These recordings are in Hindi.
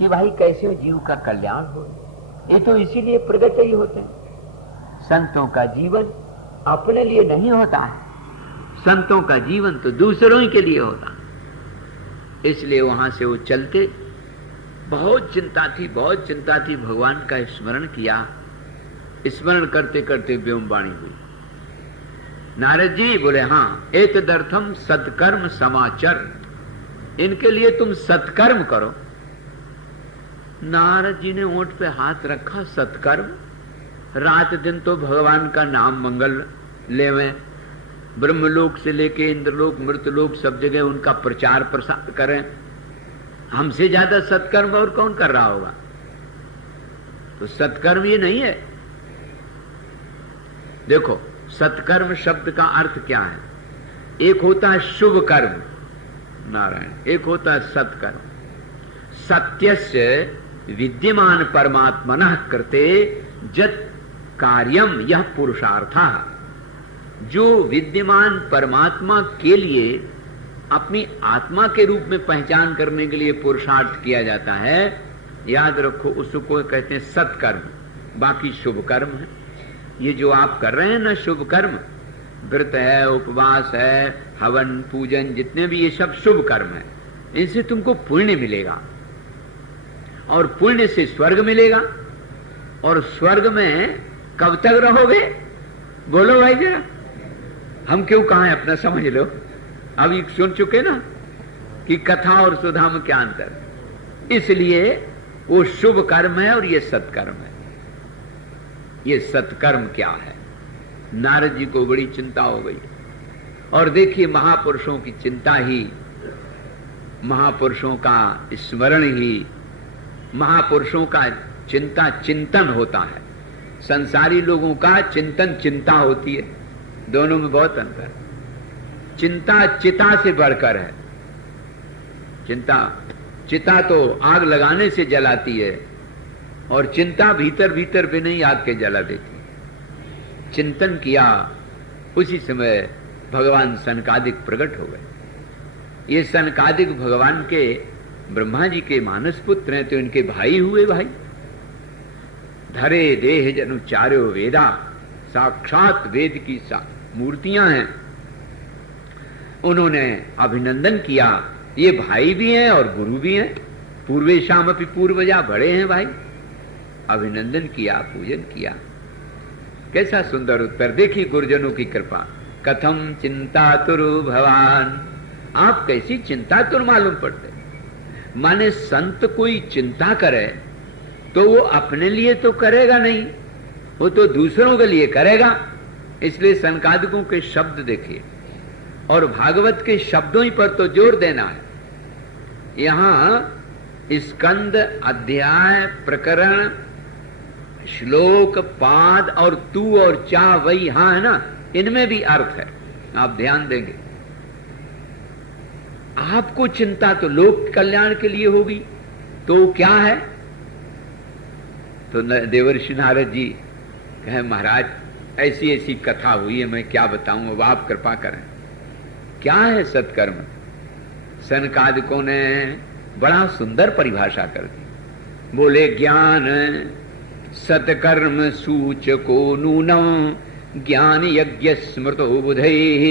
कि भाई कैसे जीव का कल्याण हो। ये तो इसीलिए प्रगट ही होते हैं। संतों का जीवन अपने लिए नहीं होता है, संतों का जीवन तो दूसरों ही के लिए होता है। इसलिए वहां से वो चलते, बहुत चिंता थी, भगवान का स्मरण किया। स्मरण करते करते व्योमवाणी हुई। नारद जी बोले, हाँ, एतदर्थम सत्कर्म समाचर, इनके लिए तुम सत्कर्म करो। नारद जी ने ओंठ पे हाथ रखा, सत्कर्म? रात दिन तो भगवान का नाम मंगल लेवें, ब्रह्मलोक से लेके इंद्रलोक मृतलोक सब जगह उनका प्रचार प्रसार करें, हमसे ज्यादा सत्कर्म और कौन कर रहा होगा? तो सत्कर्म ये नहीं है। देखो, सत्कर्म शब्द का अर्थ क्या है? एक होता है शुभ कर्म नारायण, एक होता है सत्कर्म। सत्यस्य विद्यमान परमात्मनः कृते जत कार्यम यह पुरुषार्थः। जो विद्यमान परमात्मा के लिए अपनी आत्मा के रूप में पहचान करने के लिए पुरुषार्थ किया जाता है, याद रखो, उसको कहते हैं सत्कर्म। बाकी शुभ कर्म है। ये जो आप कर रहे हैं ना शुभ कर्म, व्रत है, उपवास है, हवन पूजन, जितने भी ये सब शुभ कर्म है, इनसे तुमको पुण्य मिलेगा और पुण्य से स्वर्ग मिलेगा। और स्वर्ग में कब तक रहोगे? बोलो भाई जरा, हम क्यों कहा है अपना समझ लो। अभी सुन चुके ना कि कथा और सुधा में क्या अंतर। इसलिए वो शुभ कर्म है और ये सत्कर्म है। ये सत्कर्म क्या है? नारद जी को बड़ी चिंता हो गई। और देखिए, महापुरुषों की चिंता ही, महापुरुषों का स्मरण ही, महापुरुषों का चिंता चिंतन होता है। संसारी लोगों का चिंतन चिंता होती है, दोनों में बहुत अंतर है। चिंता चिता से बढ़कर है। चिता तो आग लगाने से जलाती है और चिंता भीतर भीतर भी नहीं आग के जला देती। चिंतन किया, उसी समय भगवान सनकादिक प्रकट हो गए। ये सनकादिक भगवान के, ब्रह्मा जी के मानस पुत्र हैं, तो इनके भाई हुए भाई। धरे देह जनुचार्यो वेदा, साक्षात वेद की मूर्तियां हैं। उन्होंने अभिनंदन किया। ये भाई भी हैं और गुरु भी हैं। पूर्वेशाम अपि पूर्वजा, बड़े हैं भाई। अभिनंदन किया, पूजन किया। कैसा सुंदर उत्तर। देखिए गुरुजनों की कृपा। कथम चिंतातुर भवान, आप कैसी चिंतातुर मालूम पड़ते। माने संत कोई चिंता करे तो वो अपने लिए तो करेगा नहीं, वो तो दूसरों के लिए करेगा। इसलिए सनकादिकों के शब्द देखिए, और भागवत के शब्दों ही पर तो जोर देना है। यहां स्कंद, अध्याय, प्रकरण, श्लोक, पाद और तू और चा वही हाँ है ना, इनमें भी अर्थ है। आप ध्यान देंगे। आपको चिंता तो लोक कल्याण के लिए होगी, तो क्या है? तो देवर्षि नारद जी कहे, महाराज ऐसी ऐसी कथा हुई है, मैं क्या बताऊं, अब आप कृपा करें। क्या है सत्कर्म? सनकादिकों ने बड़ा सुंदर परिभाषा कर दी। बोले, ज्ञान सत्कर्म सूचको नूनम ज्ञान यज्ञ स्मृतो बुधैः।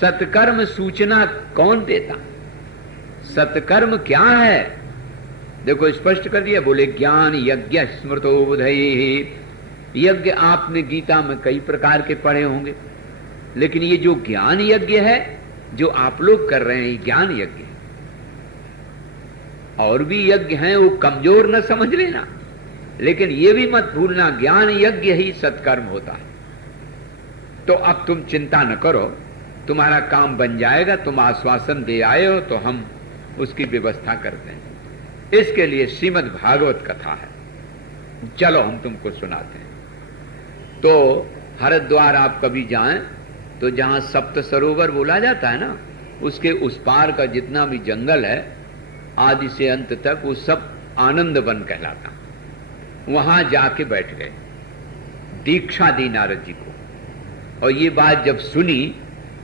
सत्कर्म सूचना कौन देता? सत्कर्म क्या है? देखो स्पष्ट कर दिया। बोले, ज्ञान यज्ञ स्मृतो बुधैः। यज्ञ आपने गीता में कई प्रकार के पढ़े होंगे, लेकिन ये जो ज्ञान यज्ञ है जो आप लोग कर रहे हैं, ज्ञान यज्ञ। और भी यज्ञ हैं, वो कमजोर न समझ लेना, लेकिन ये भी मत भूलना, ज्ञान यज्ञ ही सत्कर्म होता है। तो अब तुम चिंता न करो, तुम्हारा काम बन जाएगा। तुम आश्वासन दे आए हो तो हम उसकी व्यवस्था करते हैं। इसके लिए श्रीमद् भागवत कथा है, चलो हम तुमको सुनाते हैं। तो हरिद्वार आप कभी जाएं तो जहां सप्त सरोवर बोला जाता है ना, उसके उस पार का जितना भी जंगल है आदि से अंत तक, वो सब आनंद वन कहलाता। वहां जाके बैठ गए, दीक्षा दी नारद जी को। और ये बात जब सुनी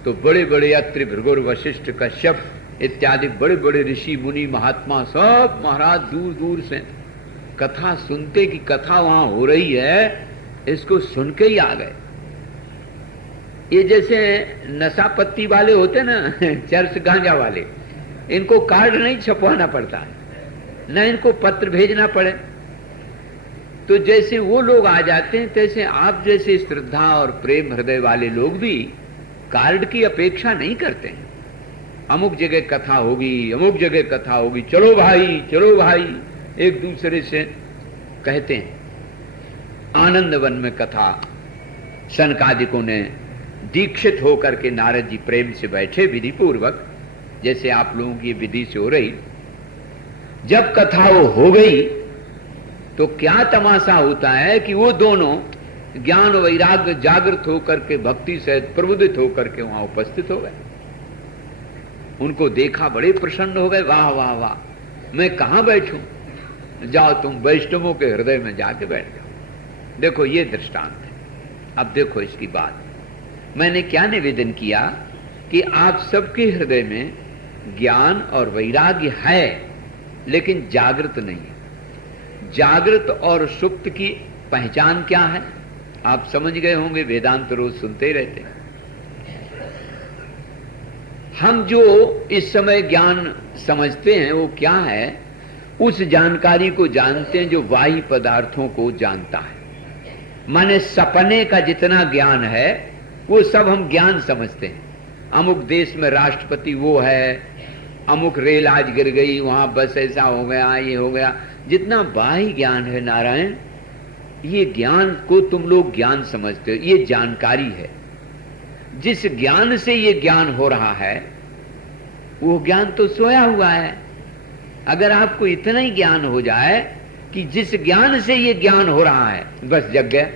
तो बड़े बड़े अत्रि, भृगु, वशिष्ठ, कश्यप इत्यादि बड़े बड़े ऋषि मुनि महात्मा सब महाराज दूर दूर से कथा सुनते कि कथा वहां हो रही है, इसको सुन के ही आ गए। ये जैसे नशा पत्ती वाले होते ना, चर्च गांजा वाले, इनको कार्ड नहीं छपवाना पड़ता, न इनको पत्र भेजना पड़े। तो जैसे वो लोग आ जाते हैं, तैसे आप जैसे श्रद्धा और प्रेम हृदय वाले लोग भी कार्ड की अपेक्षा नहीं करते हैं। अमुक जगह कथा होगी, अमुक जगह कथा होगी, चलो भाई चलो भाई, एक दूसरे से कहते हैं। आनंद वन में कथा, सनकादिकों ने दीक्षित होकर के नारद जी प्रेम से बैठे विधि पूर्वक, जैसे आप लोगों की विधि से हो रही। जब कथा वो हो गई तो क्या तमाशा होता है कि वो दोनों ज्ञान वैराग्य जागृत होकर के भक्ति से प्रबुद्धित होकर के वहां उपस्थित हो गए। उनको देखा, बड़े प्रसन्न हो गए, वाह वाह वाह, मैं कहां बैठूं? जाओ तुम वैष्णवों के हृदय में जाके बैठ जाओ। देखो ये दृष्टांत है। अब देखो इसकी बात, मैंने क्या निवेदन किया कि आप सबके हृदय में ज्ञान और वैराग्य है, लेकिन जागृत नहीं है। जागृत और सुप्त की पहचान क्या है आप समझ गए होंगे, वेदांत रोज सुनते ही रहते हैं। हम जो इस समय ज्ञान समझते हैं वो क्या है? उस जानकारी को जानते हैं जो बाह्य पदार्थों को जानता है। माने सपने का जितना ज्ञान है वो सब हम ज्ञान समझते हैं। अमुक देश में राष्ट्रपति वो है, अमुक रेल आज गिर गई, वहां बस ऐसा हो गया, ये हो गया। जितना बाह्य ज्ञान है नारायण, ये ज्ञान को तुम लोग ज्ञान समझते हो, ये जानकारी है। जिस ज्ञान से ये ज्ञान हो रहा है वो ज्ञान तो सोया हुआ है। अगर आपको इतना ही ज्ञान हो जाए कि जिस ज्ञान से ये ज्ञान हो रहा है, बस जग गया।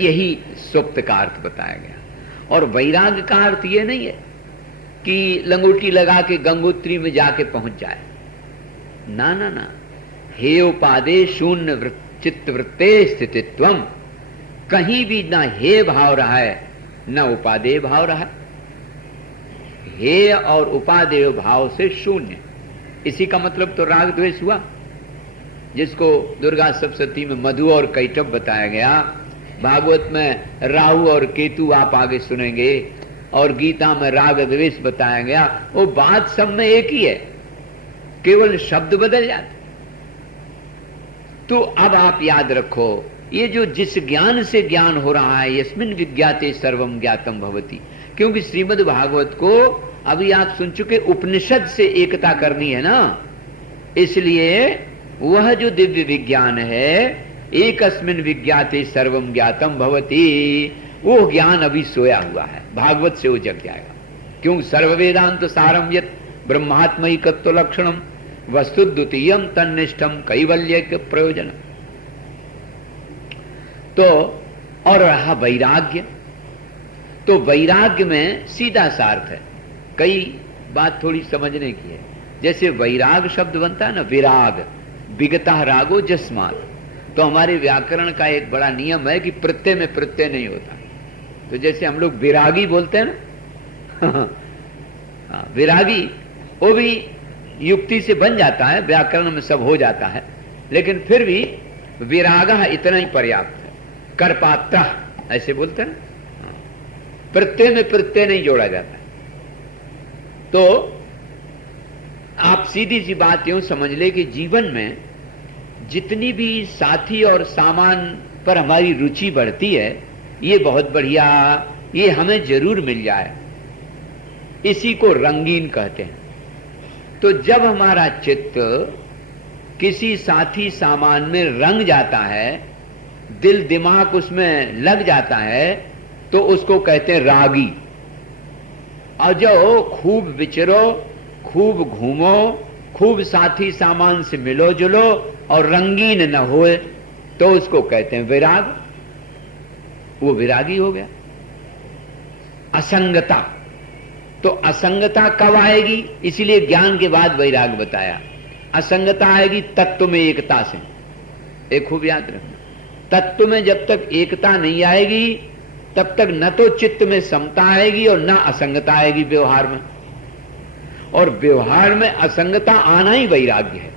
यही सुप्त का अर्थ बताया गया। और वैराग्य का अर्थ ये नहीं है कि लंगोटी लगा के गंगोत्री में जाके पहुंच जाए। ना ना ना, हे उपादे शून्य चित्तवृत्ते स्थितित्वम, कहीं भी ना हे भाव रहा है न उपादेय भाव रहा है। हे और उपादेय भाव से शून्य, इसी का मतलब तो राग द्वेष हुआ, जिसको दुर्गा सप्तशती में मधु और कैटभ बताया गया। भागवत में राहु और केतु आप आगे सुनेंगे, और गीता में राग द्वेष बताया गया। वो बात सब में एक ही है, केवल शब्द बदल जाते। तो अब आप याद रखो, ये जो जिस ज्ञान से ज्ञान हो रहा है, यस्मिन् विज्ञाते सर्वम ज्ञातम भवति। क्योंकि श्रीमद् भागवत को अभी आप सुन चुके, उपनिषद से एकता करनी है ना, इसलिए वह जो दिव्य विज्ञान है, एकस्मिन् विज्ञाते सर्वम ज्ञातम भवति, वो ज्ञान अभी सोया हुआ है। भागवत से वो जग जाएगा। क्यों? सर्व वेदांत सारम यत् ब्रह्मात्मैकत्व लक्षणम वस्तु द्वितीयम तन्निष्ठम कैवल्य के प्रयोजन। तो और रहा वैराग्य, तो वैराग्य में सीधा सा अर्थ है, कई बात थोड़ी समझने की है। जैसे वैराग शब्द बनता है ना, विराग, विगता रागो जस्मात्। तो हमारे व्याकरण का एक बड़ा नियम है कि प्रत्यय में प्रत्यय नहीं होता। तो जैसे हम लोग विरागी बोलते हैं ना, विरागी, वो भी युक्ति से बन जाता है, व्याकरण में सब हो जाता है, लेकिन फिर भी विरागा इतना ही पर्याप्त है। कर्पात्रा ऐसे बोलते हैं, प्रत्यय में प्रत्यय नहीं जोड़ा जाता। तो आप सीधी सी बात यूं समझ ले कि जीवन में जितनी भी साथी और सामान पर हमारी रुचि बढ़ती है, ये बहुत बढ़िया, ये हमें जरूर मिल जाए, इसी को रंगीन कहते हैं। तो जब हमारा चित्त किसी साथी सामान में रंग जाता है, दिल दिमाग उसमें लग जाता है, तो उसको कहते हैं रागी। और जो खूब विचरो, खूब घूमो, खूब साथी सामान से मिलो जुलो और रंगीन न होए, तो उसको कहते हैं विराग। वो विरागी हो गया। असंगता, तो असंगता कब आएगी? इसीलिए ज्ञान के बाद वैराग बताया। असंगता आएगी तत्व में एकता से। एक खूब याद रखना, तत्व में जब तक एकता नहीं आएगी तब तक न तो चित्त में समता आएगी और न असंगता आएगी व्यवहार में। और व्यवहार में असंगता आना ही वैराग्य है।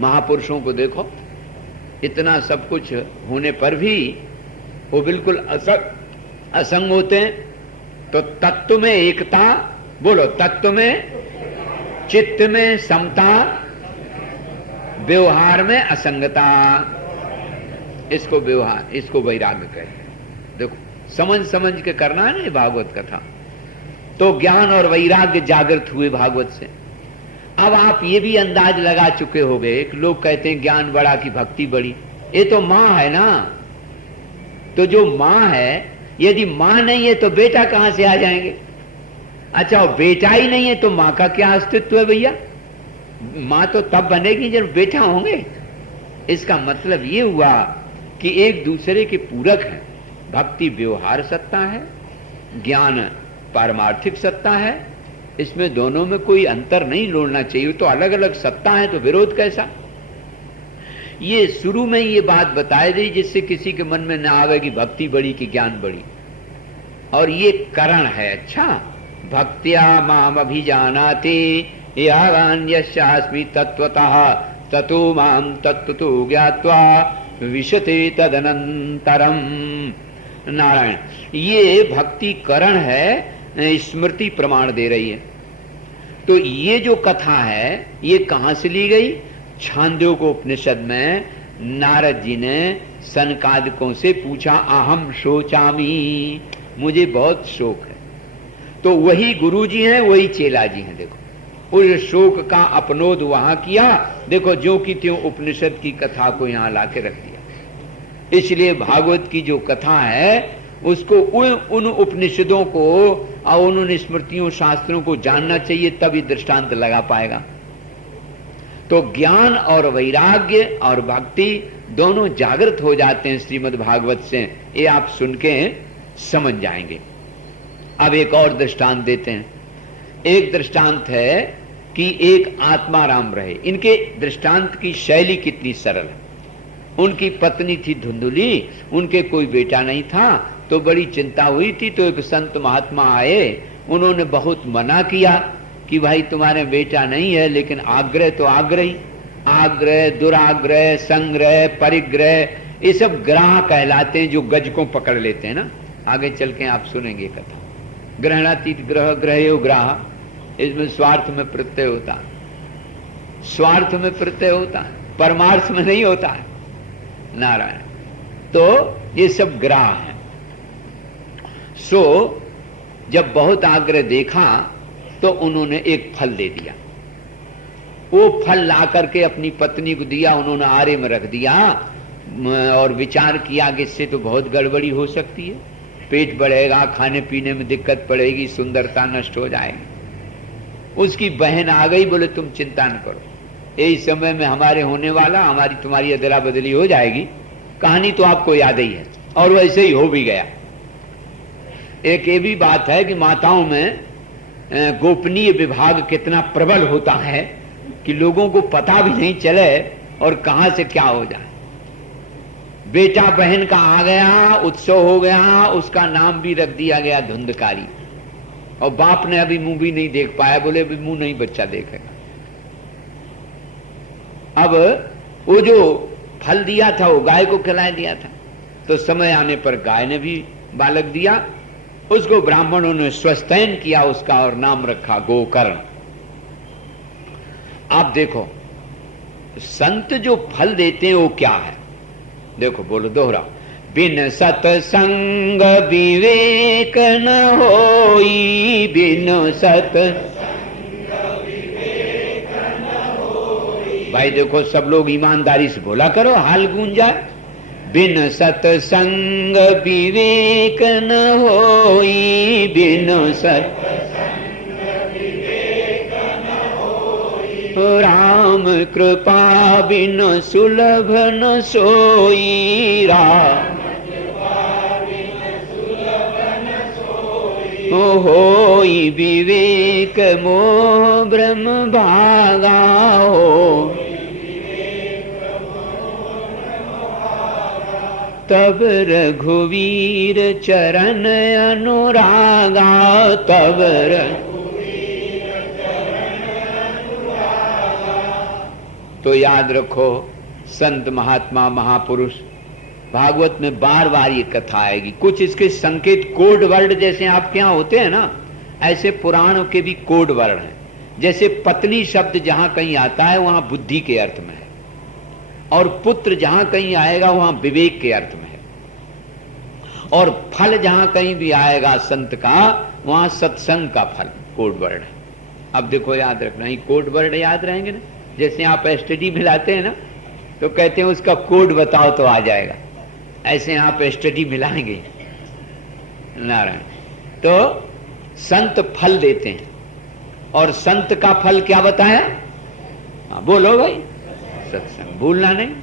महापुरुषों को देखो, इतना सब कुछ होने पर भी वो बिल्कुल असंग होते हैं। तो तत्व में एकता, बोलो, तत्व में, चित्त में समता, व्यवहार में असंगता, इसको व्यवहार, इसको वैराग्य कहते हैं। देखो, समझ समझ के करना है ना ये भागवत कथा। तो ज्ञान और वैराग्य जागृत हुए भागवत से। अब आप ये भी अंदाज लगा चुके होंगे कि लोग कहते हैं ज्ञान बड़ा कि भक्ति बड़ी। ये तो मां है ना। तो जो मां है, यदि मां नहीं है तो बेटा कहां से आ जाएंगे? अच्छा, बेटा ही नहीं है तो मां का क्या अस्तित्व है भैया? मां तो तब बनेगी जब बेटा होंगे। इसका मतलब ये हुआ कि एक दूसरे के पूरक हैं। भक्ति व्यवहार सत्ता है, ज्ञान पारमार्थिक सत्ता है। इसमें दोनों में कोई अंतर नहीं लोड़ना चाहिए। तो अलग अलग सत्ता है तो विरोध कैसा? ये शुरू में ये बात बताई गई जिससे किसी के मन में न आवे कि भक्ति बड़ी कि ज्ञान बड़ी। और ये करण है। अच्छा, भक्त्या माम अभिजानाति यावान्यस्यास्मि तत्वतः ततो माम तत्वतो ज्ञात्वा विशते तदनंतरम। नारायण, ये भक्ति करण है, स्मृति प्रमाण दे रही है। तो ये जो कथा है ये कहां से ली गई? छांदोग्य उपनिषद में नारद जी ने सनकादिकों से पूछा, अहम शोचामी, मुझे बहुत शोक है। तो वही गुरु जी हैं, वही चेला जी हैं। देखो, उस शोक का अपनोद वहां किया। देखो, जो की त्यों उपनिषद की कथा को यहां लाके रख दिया। इसलिए भागवत की जो कथा है उसको उन उपनिषदों को और उन स्मृतियों शास्त्रों को जानना चाहिए, तभी दृष्टांत लगा पाएगा। तो ज्ञान और वैराग्य और भक्ति दोनों जागृत हो जाते हैं श्रीमद् भागवत से। ये आप सुन के समझ जाएंगे। अब एक और दृष्टांत देते हैं। एक दृष्टांत है कि एक आत्माराम रहे। इनके दृष्टांत की शैली कितनी सरल है। उनकी पत्नी थी धुंधुली, उनके कोई बेटा नहीं था, तो बड़ी चिंता हुई थी। तो एक संत महात्मा आए, उन्होंने बहुत मना किया कि भाई तुम्हारे बेटा नहीं है, लेकिन आग्रह तो आग्रह ही। आग्रह, दुराग्रह, संग्रह, परिग्रह, ये सब ग्राह कहलाते हैं, जो गज को पकड़ लेते हैं ना। आगे चल के आप सुनेंगे कथा। ग्रहणातीत ग्रह, ग्रहो ग्राह, इसमें स्वार्थ में प्रत्यय होता है। स्वार्थ में प्रत्यय होता है, परमार्थ में नहीं होता है। नारायण, तो ये सब ग्राह है। सो जब बहुत आग्रह देखा तो उन्होंने एक फल दे दिया। वो फल ला करके अपनी पत्नी को दिया। उन्होंने आरे में रख दिया और विचार किया कि इससे तो बहुत गड़बड़ी हो सकती है, पेट बढ़ेगा, खाने पीने में दिक्कत पड़ेगी, सुंदरता नष्ट हो जाएगी। उसकी बहन आ गई, बोले तुम चिंता न करो, यही समय में हमारे होने वाला, हमारी तुम्हारी अदला बदली हो जाएगी। कहानी तो आपको याद ही है, और वैसे ही हो भी गया। एक ये भी बात है कि माताओं में गोपनीय विभाग कितना प्रबल होता है कि लोगों को पता भी नहीं चले और कहां से क्या हो जाए। बेटा बहन का आ गया, उत्सव हो गया, उसका नाम भी रख दिया गया धुंधकारी। और बाप ने अभी मुंह भी नहीं देख पाया, बोले अभी मुंह नहीं बच्चा देखेगा। अब वो जो फल दिया था वो गाय को खिला दिया था। तो समय आने पर गाय ने भी बालक दिया। उसको ब्राह्मणों ने स्वस्थैन किया उसका और नाम रखा गोकर्ण। आप देखो, संत जो फल देते हैं वो क्या है? देखो, बोलो, दोहरा। बिन सत्संग विवेक न होई, बिन सत्संग विवेक न होई। भाई देखो, सब लोग ईमानदारी से बोला करो, हाल गूंज जाए। बिन सत्संग विवेक न होई, बिन सत्संग विवेक न होई। राम कृपा बिन सुलभ न सोई, राम कृपा बिन सुलभ न सोई। होई विवेक मोह ब्रह्म भागा हो, तब रघुवीर चरण अनुरागा, तब तो याद रखो, संत महात्मा महापुरुष भागवत में बार बार ये कथा आएगी। कुछ इसके संकेत कोड वर्ड जैसे आपके यहाँ होते हैं ना, ऐसे पुराणों के भी कोड वर्ड हैं। जैसे पत्नी शब्द जहां कहीं आता है वहां बुद्धि के अर्थ में है, और पुत्र जहां कहीं आएगा वहां विवेक के अर्थ में है, और फल जहां कहीं भी आएगा संत का वहां सत्संग का फल कोड वर्ड है। अब देखो याद रखना, ही कोड वर्ड याद रहेंगे ना। जैसे आप एसटीडी मिलाते हैं ना, तो कहते हैं उसका कोड बताओ तो आ जाएगा, ऐसे आप एसटीडी मिलाएंगे नारायण। तो संत फल देते हैं, और संत का फल क्या बताया? हाँ बोलो भाई, सत्संग, भूलना नहीं।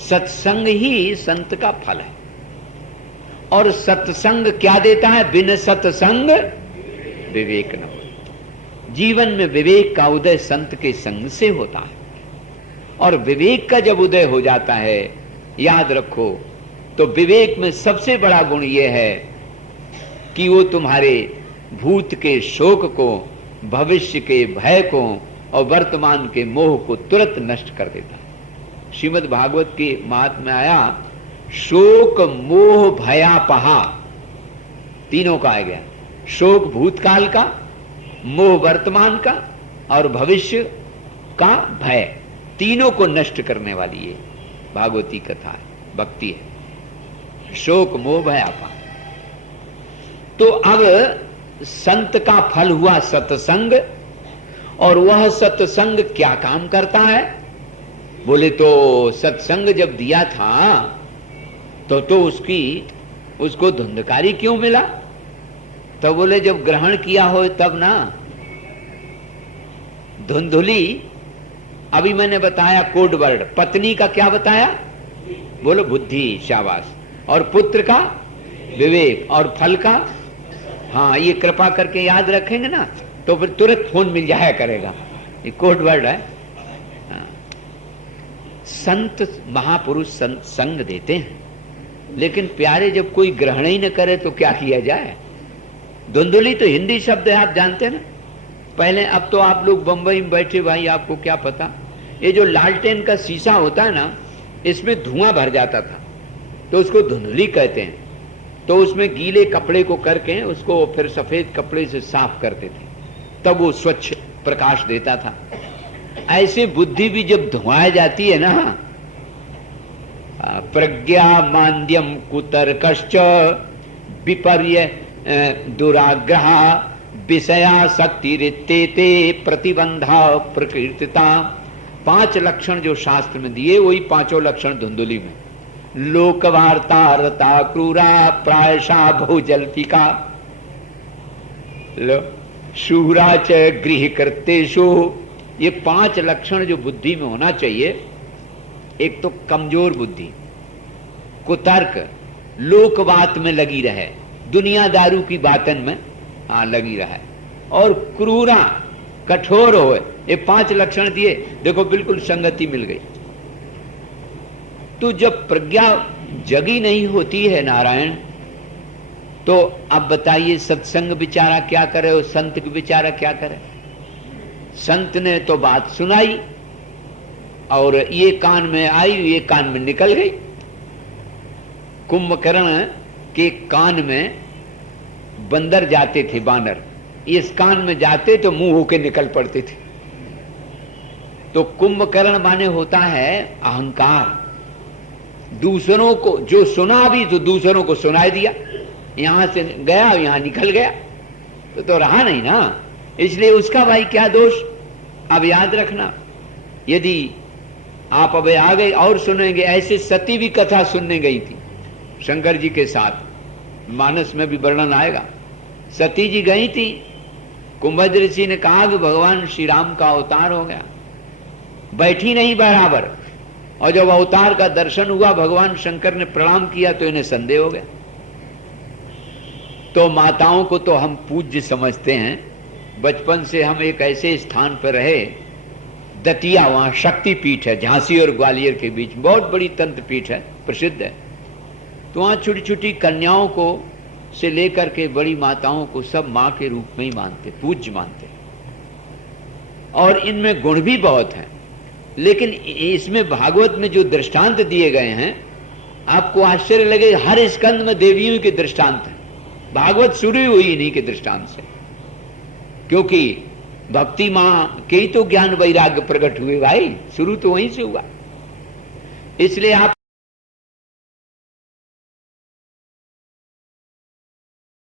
सत्संग ही संत का फल है। और सत्संग क्या देता है? बिन सत्संग विवेक न हो। जीवन में विवेक का उदय संत के संग से होता है, और विवेक का जब उदय हो जाता है, याद रखो, तो विवेक में सबसे बड़ा गुण यह है कि वो तुम्हारे भूत के शोक को, भविष्य के भय को और वर्तमान के मोह को तुरंत नष्ट कर देता है। श्रीमद् भागवत के महात्म्य में आया, शोक मोह भयापहा, तीनों का आ गया। शोक भूतकाल का, मोह वर्तमान का, और भविष्य का भय, तीनों को नष्ट करने वाली ये भागवती कथा है, भक्ति है। शोक मोह भयापहा। तो अब संत का फल हुआ सत्संग, और वह सत्संग क्या काम करता है? बोले तो सत्संग जब दिया था तो उसको धुंधकारी क्यों मिला? तो बोले जब ग्रहण किया हो तब ना। धुंधुली, अभी मैंने बताया कोड वर्ड, पत्नी का क्या बताया? बोलो बुद्धि, शाबाश। और पुत्र का विवेक, और फल का, हाँ ये कृपा करके याद रखेंगे ना तो फिर तुरंत फोन मिल जाया करेगा। ये कोड वर्ड है। हाँ। संत महापुरुष संग देते हैं, लेकिन प्यारे जब कोई ग्रहण ही न करे तो क्या किया जाए? धुंधुली तो हिंदी शब्द है, आप जानते हैं ना। पहले, अब तो आप लोग बंबई में बैठे भाई, आपको क्या पता। ये जो लालटेन का शीशा होता है ना, इसमें धुआं भर जाता था, तो उसको धुंधुली कहते हैं। तो उसमें गीले कपड़े को करके उसको फिर सफेद कपड़े से साफ करते थे, तब वो स्वच्छ प्रकाश देता था। ऐसे बुद्धि भी जब धुआं जाती है ना, प्रज्ञा मांद्यम कुतर्कश्च विपर्य दुराग्रह विषया शक्ति रित्तेते प्रतिबंधा प्रकृतिता। 5 लक्षण जो शास्त्र में दिए, वही 5 लक्षण धुंधुली में। लोकवार्ता रता क्रूरा प्रायशा बहुजल्पिका, शूरा च गृह कृत्येषु। ये 5 लक्षण जो बुद्धि में होना चाहिए। एक तो कमजोर बुद्धि, कुतर्क, लोकबात में लगी रहे, दुनियादारू की बातन में लगी रहे, और क्रूरा, कठोर हो। ये 5 लक्षण दिए, देखो बिल्कुल संगति मिल गई। तो जब प्रज्ञा जगी नहीं होती है नारायण, तो अब बताइए सत्संग बेचारा क्या करे और संत बेचारा क्या करे? संत ने तो बात सुनाई, और ये कान में आई, ये कान में निकल गई। कुंभकर्ण के कान में बंदर जाते थे, बानर, इस कान में जाते तो मुंह होके निकल पड़ते थे। तो कुंभकर्ण माने होता है अहंकार। दूसरों को जो सुना भी तो दूसरों को सुनाई दिया, यहां से गया यहां निकल गया, तो रहा नहीं ना। इसलिए उसका भाई क्या दोष? अब याद रखना, यदि आप अब आ गए और सुनेंगे। ऐसे सती भी कथा सुनने गई थी शंकर जी के साथ, मानस में भी वर्णन आएगा। सती जी गई थी, कुंभज ऋषि ने कहा कि भगवान श्री राम का अवतार हो गया, बैठी नहीं बराबर, और जब अवतार का दर्शन हुआ, भगवान शंकर ने प्रणाम किया तो इन्हें संदेह हो गया। तो माताओं को तो हम पूज्य समझते हैं, बचपन से हम एक ऐसे स्थान पर रहे, दतिया, वहां शक्ति पीठ है, झांसी और ग्वालियर के बीच बहुत बड़ी तंत्र पीठ है, प्रसिद्ध है। तो वहां छोटी छोटी कन्याओं को से लेकर के बड़ी माताओं को सब मां के रूप में ही मानते, पूज्य मानते, और इनमें गुण भी बहुत हैं। लेकिन इसमें भागवत में जो दृष्टांत दिए गए हैं, आपको आश्चर्य लगे, हर स्कंद में देवियों के दृष्टांत हैं। भागवत शुरू हुई इन्हीं के दृष्टांत से, क्योंकि भक्ति मां के ही तो ज्ञान वैराग्य प्रकट हुए भाई, शुरू तो वहीं से हुआ। इसलिए आप